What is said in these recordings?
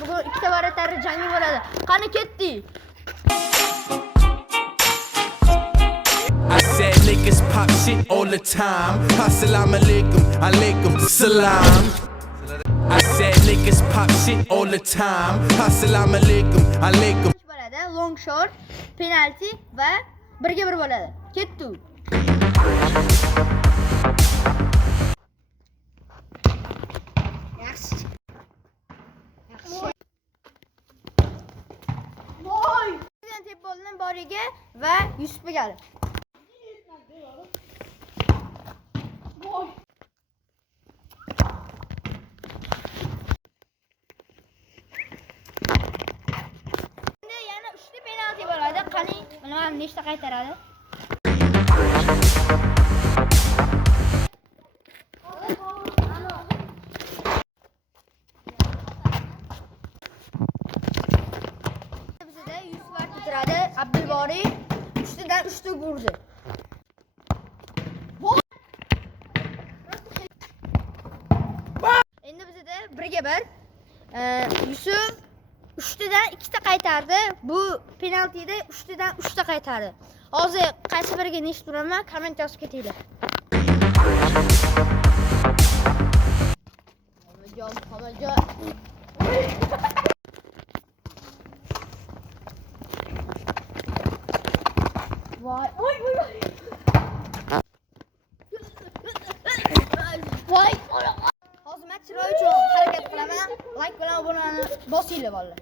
bugun ikkita variantlar jangi bo'ladi. Qani ketdi. I said niggas pop shit all the time. Assalamu alaikum, alaikum salam. I said niggas pop shit all the time. Assalamu alaikum, alaikum. Bo'ladi, long shot, penalti va 1-1 bo'ladi. Ketdi. Yaxshi. Voy! Tep bo'lgan boriga va Yusufga keldi. Voy! Endi yana 3ta penalti bo'ladi. Qani, bilmadim nechta qaytaradi. Bizda Yusuf turadi. Abdulbori 3tadan 3ta urdi. Endi bizda 1-1. Yusuf 3tadan 2ta qaytardi. Bu penaltida 3tadan 3ta qaytardi. Hozir qaysi biriga nechta uraman? Komment yozib ketinglar. Xamajon. Voy, voy, voy. Voy. Hozir men chiroy uchun harakat qilaman. Like bilan obunani bosinglar bolalar.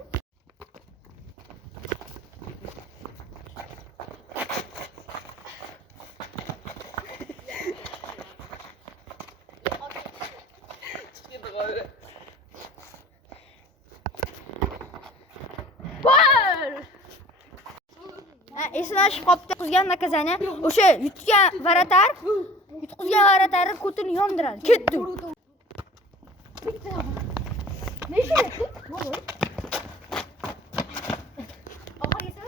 Eslash qopda qizgan nakazani o'sha yutgan varatarni ko'tini yondiradi. Ketdi. Nechta ketdi? Oxirgisi?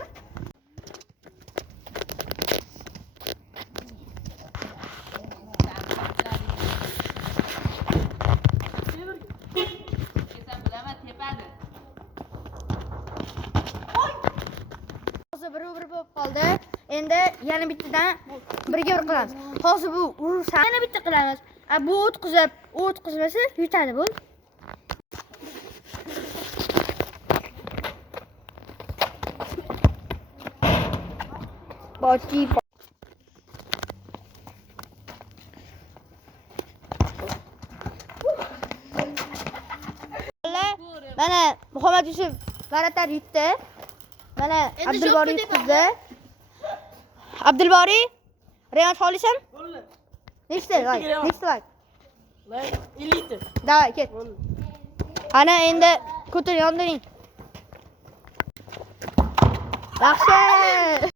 Bir bo'lib qoldi. Endi yana bittadan 1-1 qilamiz. Hozir bu ursa yana bitta qilamiz. Bu o'tkazmasa yutadi bu. Bochi. Mana Muhammad Yusuf varatar yutdi. Mana Abdulbori yutdi. Abdulbori, revanş olasan? Bo'ldi. Nechta like? Like 50 ta. Davay, ket. Ana endi ko'tir yondiring. Yaxshi.